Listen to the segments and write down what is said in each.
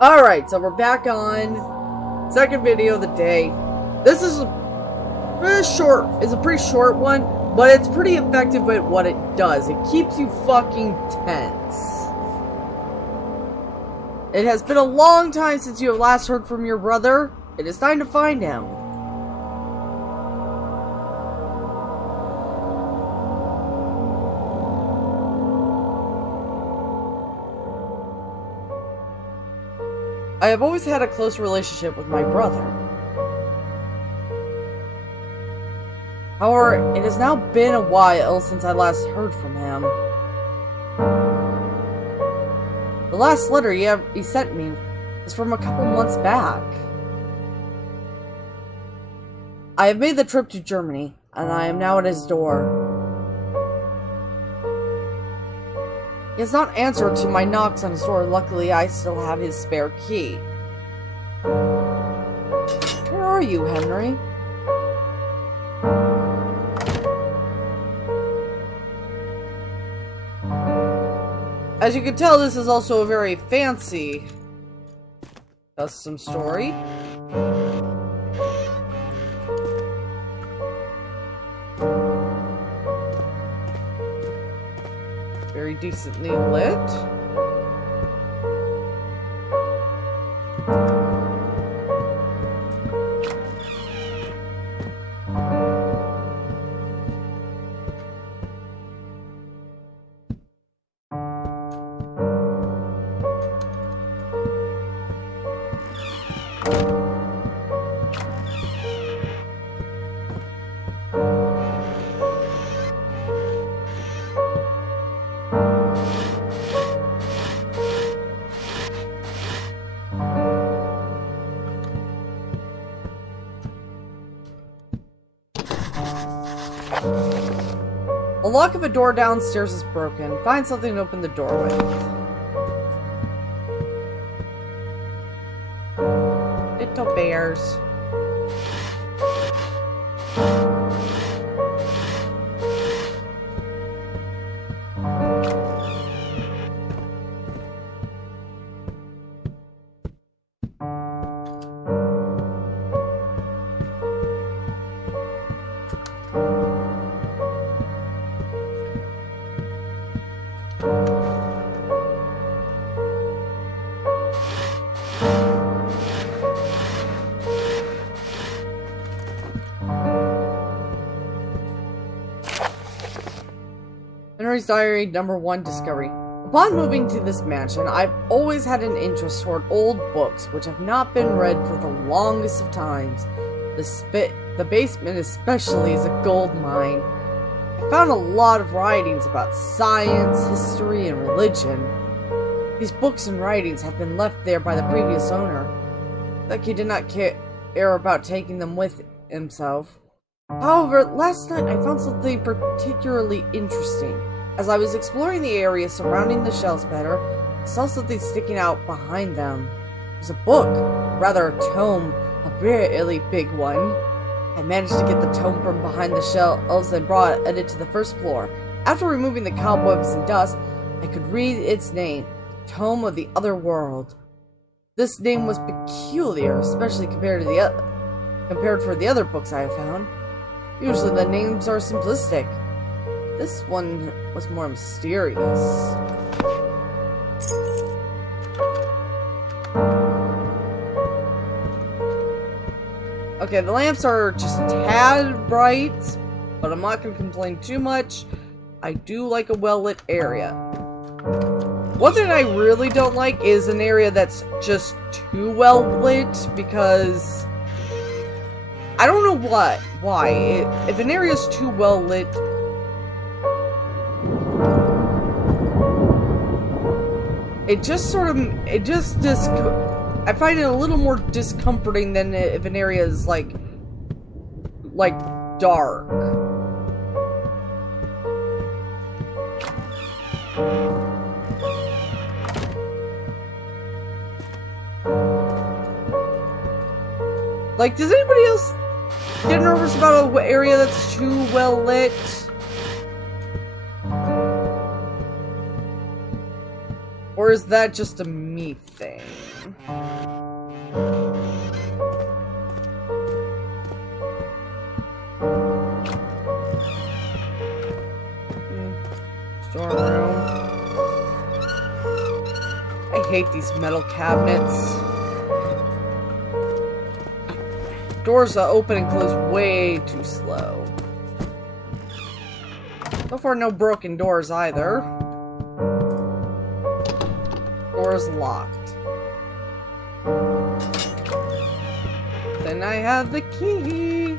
Alright, so we're back on second video of the day. This is pretty short. It's a pretty short one, but it's pretty effective at what it does. It keeps you fucking tense. It has been a long time since you have last heard from your brother. It is time to find him. I have always had a close relationship with my brother. However, it has now been a while since I last heard from him. The last letter he sent me is from a couple months back. I have made the trip to Germany, and I am now at his door. He has not answered to my knocks on his door. Luckily, I still have his spare key. Where are you, Henry? As you can tell, this is also a very fancy custom story. Very decently lit. The lock of a door downstairs is broken. Find something to open the door with. Little bears. Henry's Diary, #1 Discovery. Upon moving to this mansion, I've always had an interest toward old books, which have not been read for the longest of times. The basement especially is a gold mine. I found a lot of writings about science, history, and religion. These books and writings have been left there by the previous owner, like he did not care about taking them with himself. However, last night I found something particularly interesting. As I was exploring the area surrounding the shelves better, I saw something sticking out behind them. It was a book, rather a tome, a really big one. I managed to get the tome from behind the shelves and brought it to the first floor. After removing the cobwebs and dust, I could read its name, Tome of the Other World. This name was peculiar, especially compared for the other books I have found. Usually the names are simplistic. This one was more mysterious. Okay, the lamps are just a tad bright, but I'm not going to complain too much. I do like a well-lit area. One thing I really don't like is an area that's just too well-lit, because I don't know why. If an area is too well-lit, I find it a little more discomforting than if an area is like dark. Like, does anybody else get nervous about an area that's too well lit? Or Or is that just a me thing? Storeroom. I hate these metal cabinets. Doors open and close way too slow. So far, no broken doors either. Door's locked. Then I have the key.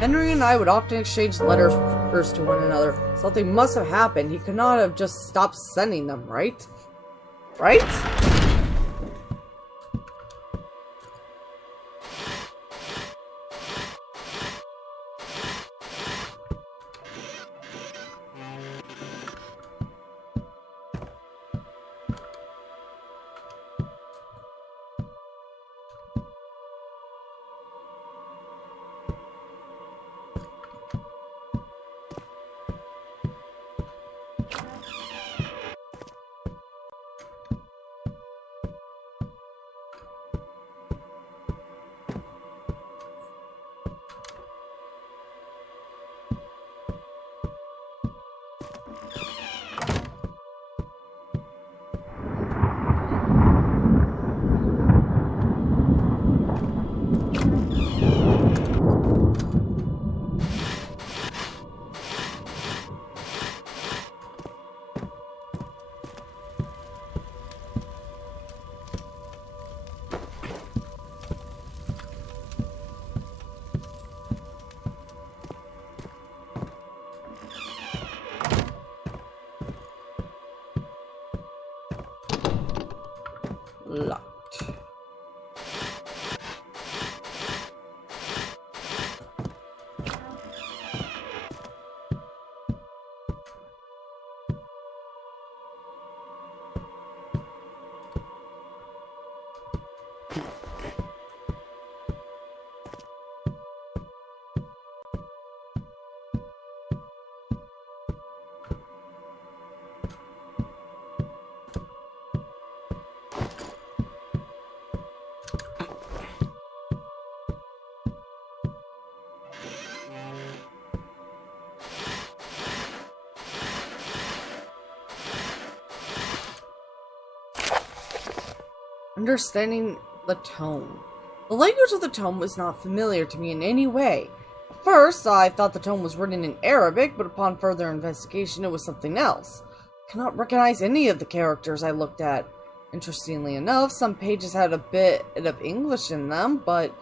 Henry and I would often exchange letters to one another. Something must have happened. He could not have just stopped sending them, right? Right? Locked. Understanding the tome. The language of the tome was not familiar to me in any way. At first, I thought the tome was written in Arabic, but upon further investigation, it was something else. I cannot recognize any of the characters I looked at. Interestingly enough, some pages had a bit of English in them, but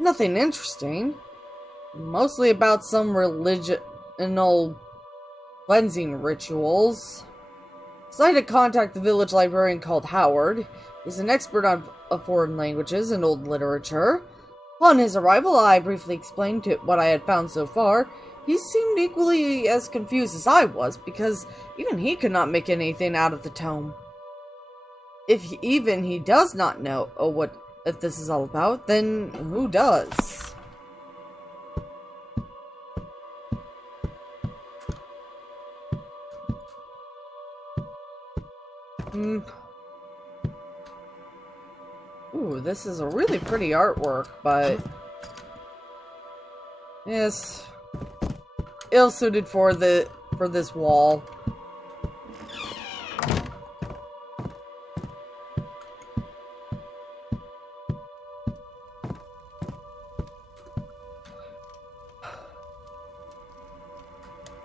nothing interesting. Mostly about some religional cleansing rituals. So I had to contact the village librarian called Howard. He's an expert on foreign languages and old literature. Upon his arrival, I briefly explained what I had found so far. He seemed equally as confused as I was, because even he could not make anything out of the tome. If even he does not know what this is all about, then who does? Ooh, this is a really pretty artwork, but yes, ill-suited for this wall.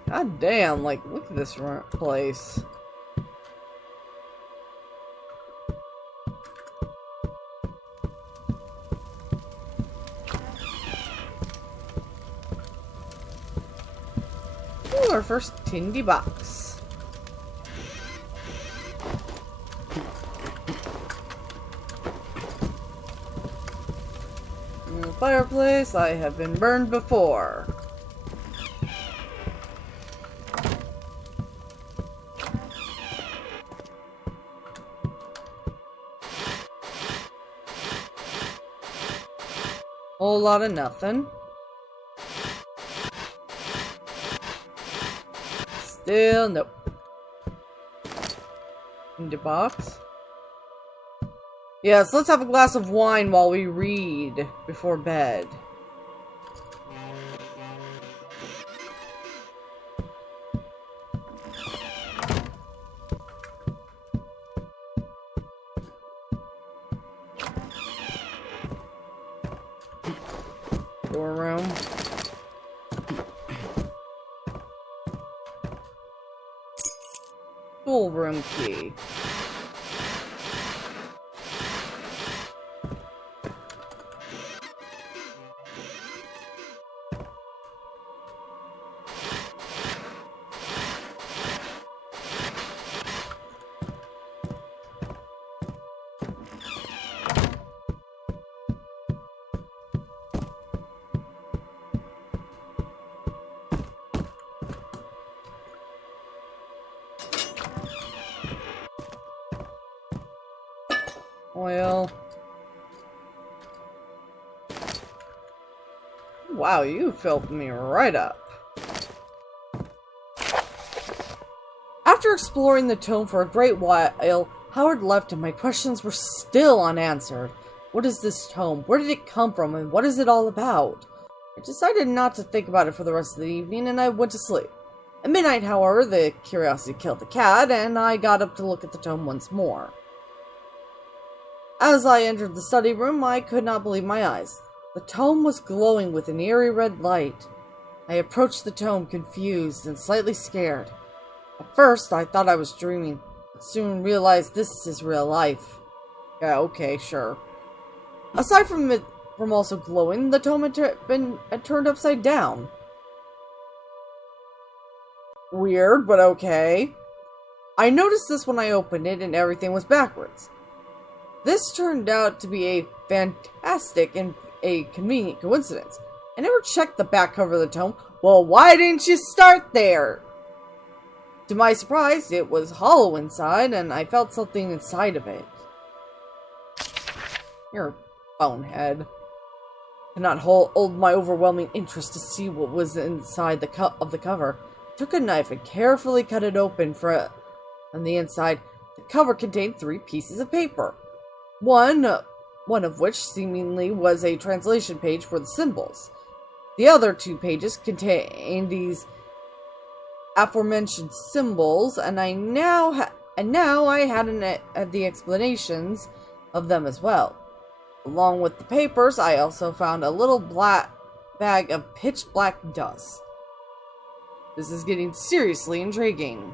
God damn, like, look at this place. Ooh, our first tindy box. fireplace. I have been burned before. Whole lot of nothing. Still nope. In the box. Yes, let's have a glass of wine while we read before bed. Door room. School room key. Oil. Wow, you filled me right up. After exploring the tome for a great while, Howard left and my questions were still unanswered. What is this tome? Where did it come from? And what is it all about? I decided not to think about it for the rest of the evening and I went to sleep. At midnight, however, the curiosity killed the cat and I got up to look at the tome once more. As I entered the study room, I could not believe my eyes. The tome was glowing with an eerie red light. I approached the tome, confused and slightly scared. At first, I thought I was dreaming, but soon realized this is real life. Yeah, okay, sure. Aside from it also glowing, the tome had turned upside down. Weird, but okay. I noticed this when I opened it and everything was backwards. This turned out to be a fantastic and a convenient coincidence. I never checked the back cover of the tome. Well, why didn't you start there? To my surprise, it was hollow inside, and I felt something inside of it. You're a bonehead. I could not hold my overwhelming interest to see what was inside the cover. I took a knife and carefully cut it open on the inside. The cover contained 3 pieces of paper. One of which seemingly was a translation page for the symbols. The other 2 pages contained these aforementioned symbols, and now I had the explanations of them as well. Along with the papers, I also found a little black bag of pitch black dust. This is getting seriously intriguing.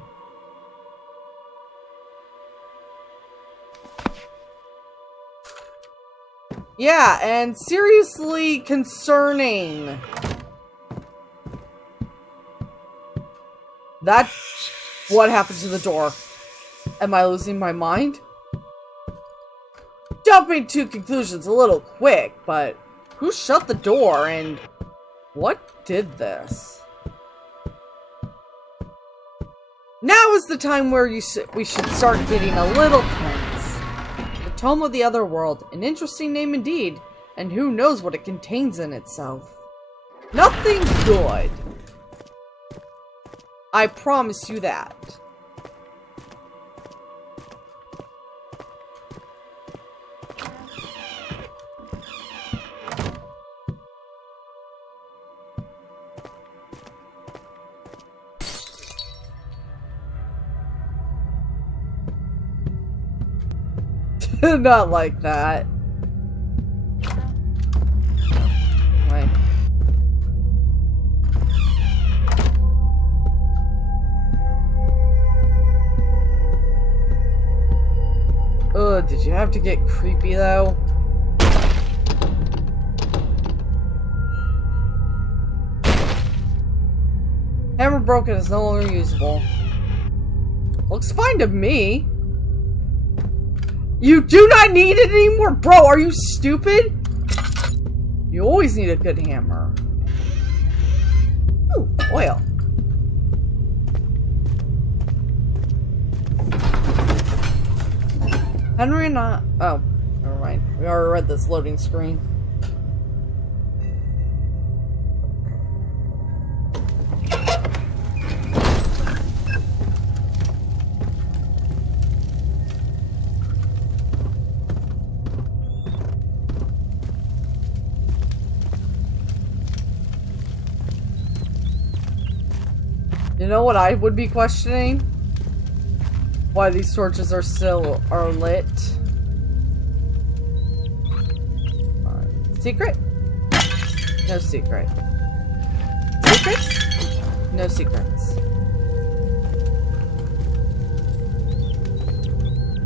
Yeah, and seriously concerning. That's what happened to the door. Am I losing my mind? Jumping to conclusions a little quick, but who shut the door and what did this? Now is the time where we should start getting a little tense. The Tome of the Otherworld, an interesting name indeed, and who knows what it contains in itself. Nothing good. I promise you that. Not like that. Wait. Ugh, did you have to get creepy though? Hammer broken is no longer usable. Looks fine to me. You do not need it anymore, bro. Are you stupid? You always need a good hammer. Ooh, oil. Henry and I... Oh, never mind. We already read this loading screen. You know what I would be questioning? Why these torches are lit. Secret? No secret. Secrets? No secrets.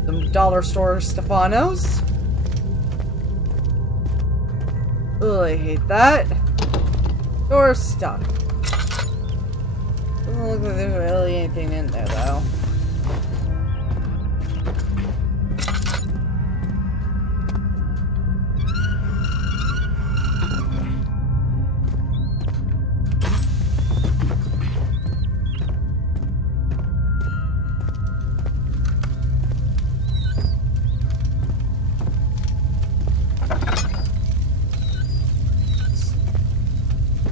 Some dollar store Stefanos. Ugh, I hate that. Door stuff. Doesn't look like there's really anything in there, though.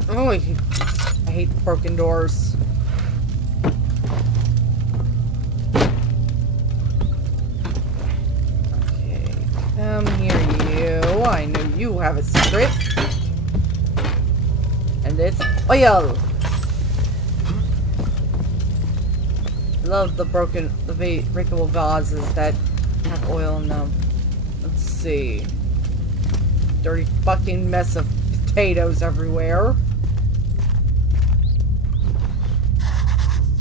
Oh, I hate broken doors. Okay, come here, you. I know you have a secret. And it's oil. I love the breakable vases that have oil in them. Let's see. Dirty fucking mess of potatoes everywhere.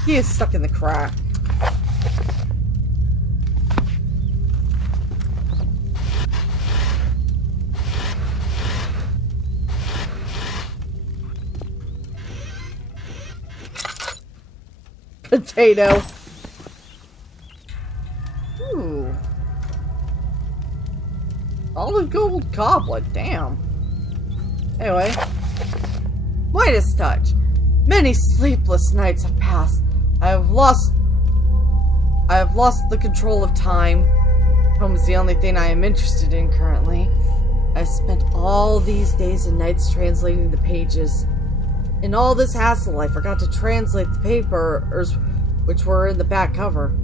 He is stuck in the crack. Potato. Ooh. Olive gold goblet, damn. Anyway. Midas touch. Many sleepless nights have passed. I have lost the control of time. Home is the only thing I am interested in currently. I've spent all these days and nights translating the pages. In all this hassle, I forgot to translate the papers which were in the back cover.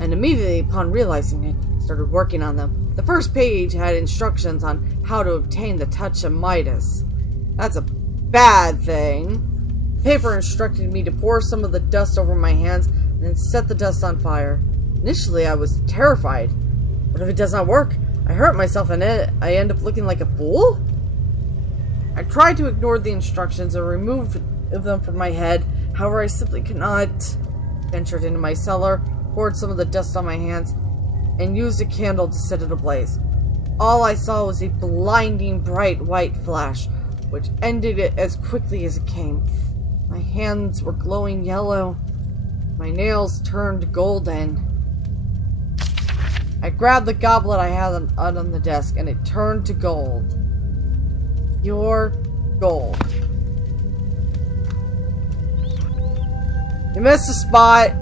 And immediately upon realizing it, started working on them. The first page had instructions on how to obtain the touch of Midas. That's a bad thing. The paper instructed me to pour some of the dust over my hands and then set the dust on fire. Initially, I was terrified. What if it does not work? I hurt myself and I end up looking like a fool? I tried to ignore the instructions and remove them from my head. However, I simply could not. Ventured into my cellar, poured some of the dust on my hands, and used a candle to set it ablaze. All I saw was a blinding bright white flash, which ended it as quickly as it came. My hands were glowing yellow. My nails turned golden. I grabbed the goblet I had on the desk, and it turned to gold. Pure gold. You missed a spot.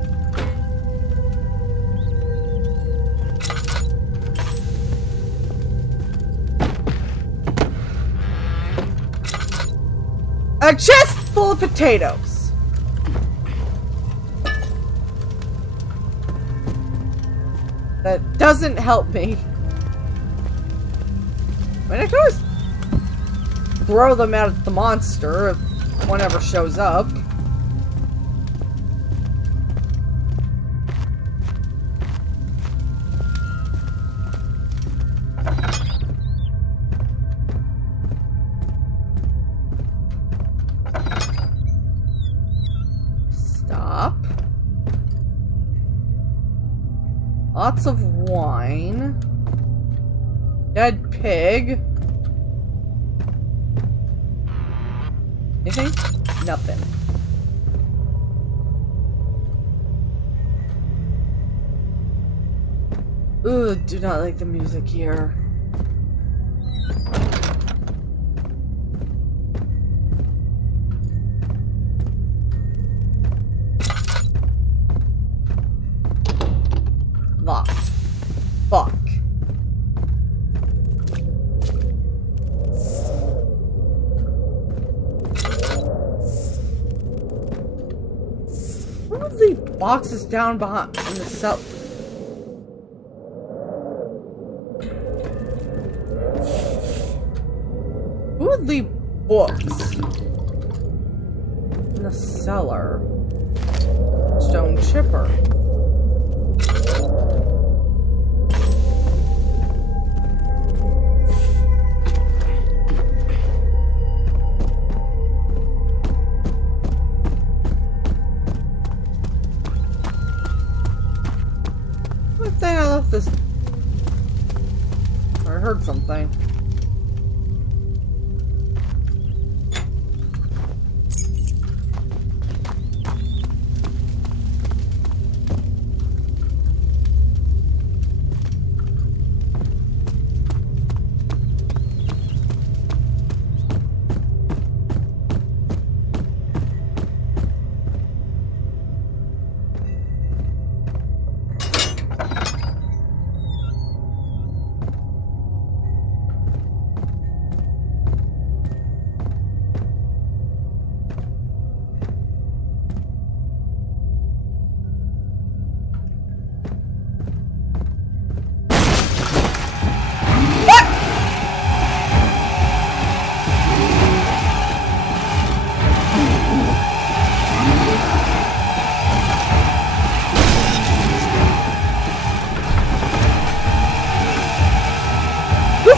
A chest full of potatoes. That doesn't help me. I mean, I can always throw them at the monster if one ever shows up. Lots of wine. Dead pig. Anything? Nothing. Ooh, do not like the music here. Who would leave boxes down behind in the cell? Who would leave books in the cellar? Stone chipper. I think I left this. I heard something.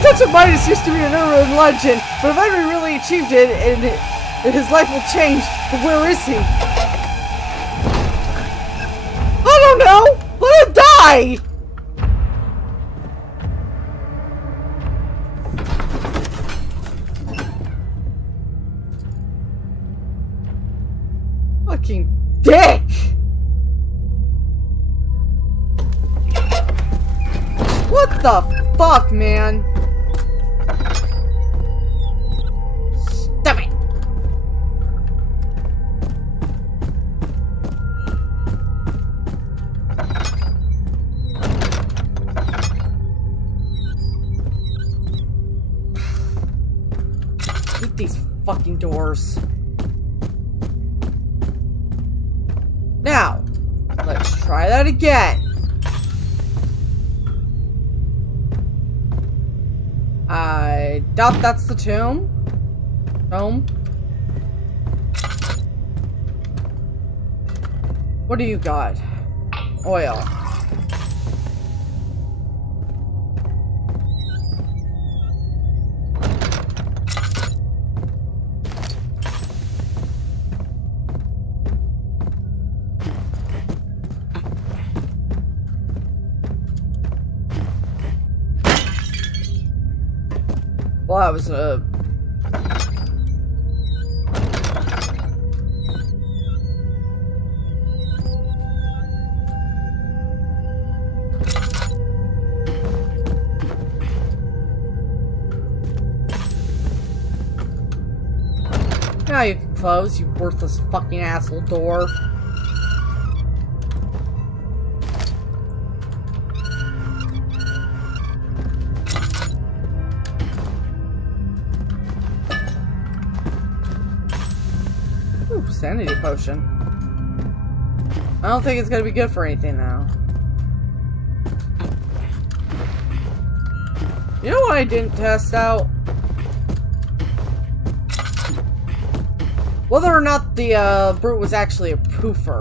Touch of Midas used to be an urban legend, but if Henry really achieved it, and his life will change, but where is he? I don't know! Let him die! Fucking dick! What the fuck, man? Stop it! Hit these fucking doors. Now, let's try that again. I doubt that's the tomb. What do you got? Oil. Well, that was a... Now you can close, you worthless fucking asshole door. Ooh, sanity potion. I don't think it's gonna be good for anything now. You know what I didn't test out? Whether or not the brute was actually a poofer.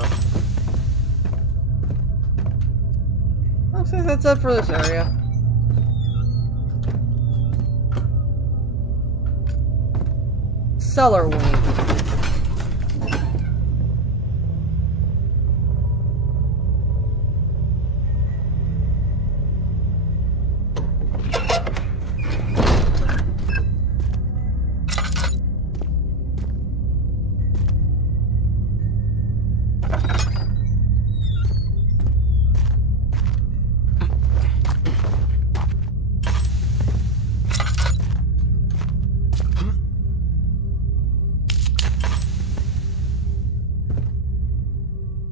Looks like that's it for this area. Cellar wing.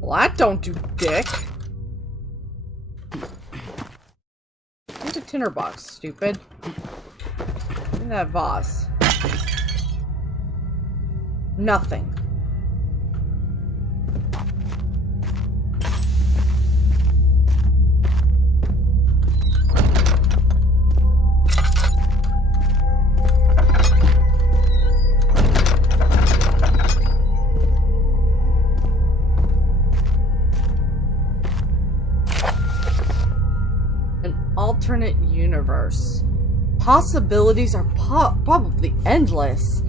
Well, that don't do dick. Where's the tinderbox, stupid? In that vase. Nothing. alternate universe. Possibilities are probably endless.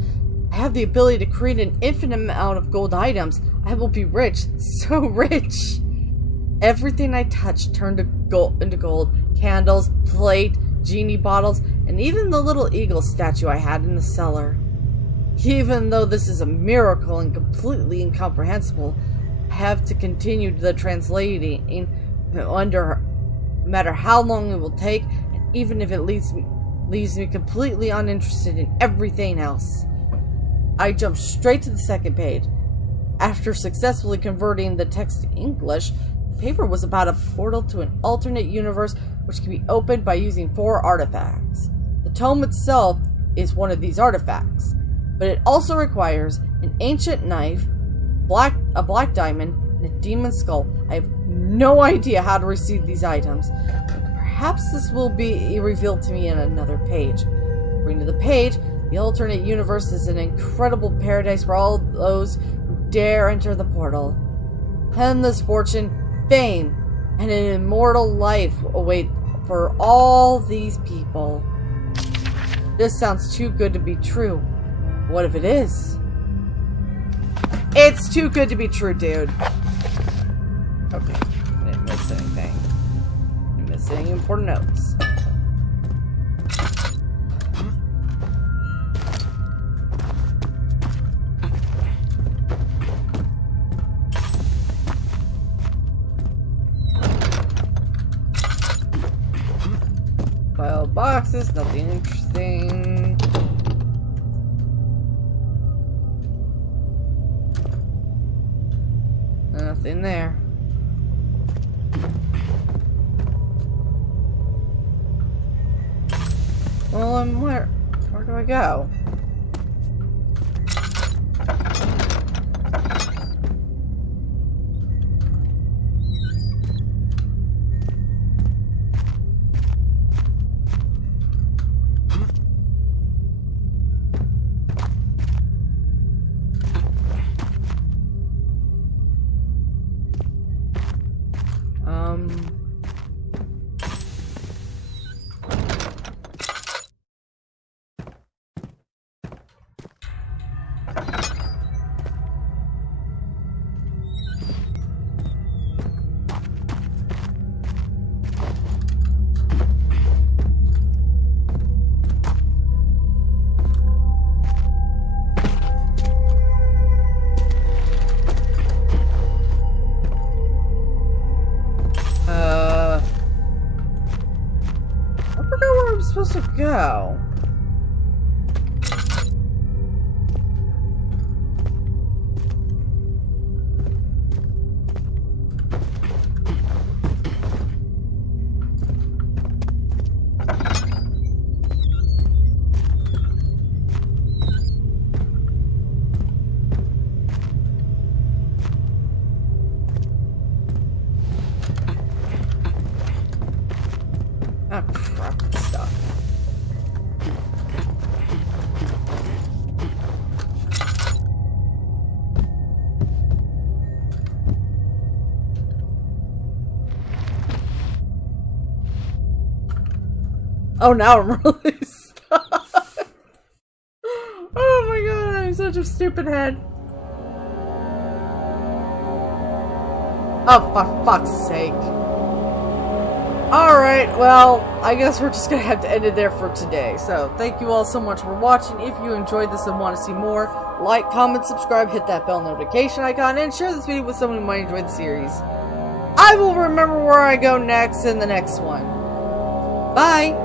I have the ability to create an infinite amount of gold items. I will be rich, so rich. Everything I touched turned into gold. Candles, plate, genie bottles, and even the little eagle statue I had in the cellar. Even though this is a miracle and completely incomprehensible, I have to continue the translating no matter how long it will take, and even if it leaves me completely uninterested in everything else. I jumped straight to the second page. After successfully converting the text to English, the paper was about a portal to an alternate universe which can be opened by using 4 artifacts. The tome itself is one of these artifacts, but it also requires an ancient knife, a black diamond, and a demon skull. I have no idea how to receive these items. Perhaps this will be revealed to me in another page. According to the page, the alternate universe is an incredible paradise for all those who dare enter the portal. Endless fortune, fame, and an immortal life await for all these people. This sounds too good to be true. What if it is? It's too good to be true, dude. Okay, I didn't miss anything. I didn't miss any important notes. File boxes, nothing interesting. Nothing there. Well, where do I go? Supposed to go? Oh crap, stuff. Oh, now I'm really stuck. Oh my god, I'm such a stupid head. Oh, for fuck's sake. Alright, well, I guess we're just gonna have to end it there for today. So, thank you all so much for watching. If you enjoyed this and want to see more, like, comment, subscribe, hit that bell notification icon, and share this video with someone who might enjoy the series. I will remember where I go next in the next one. Bye!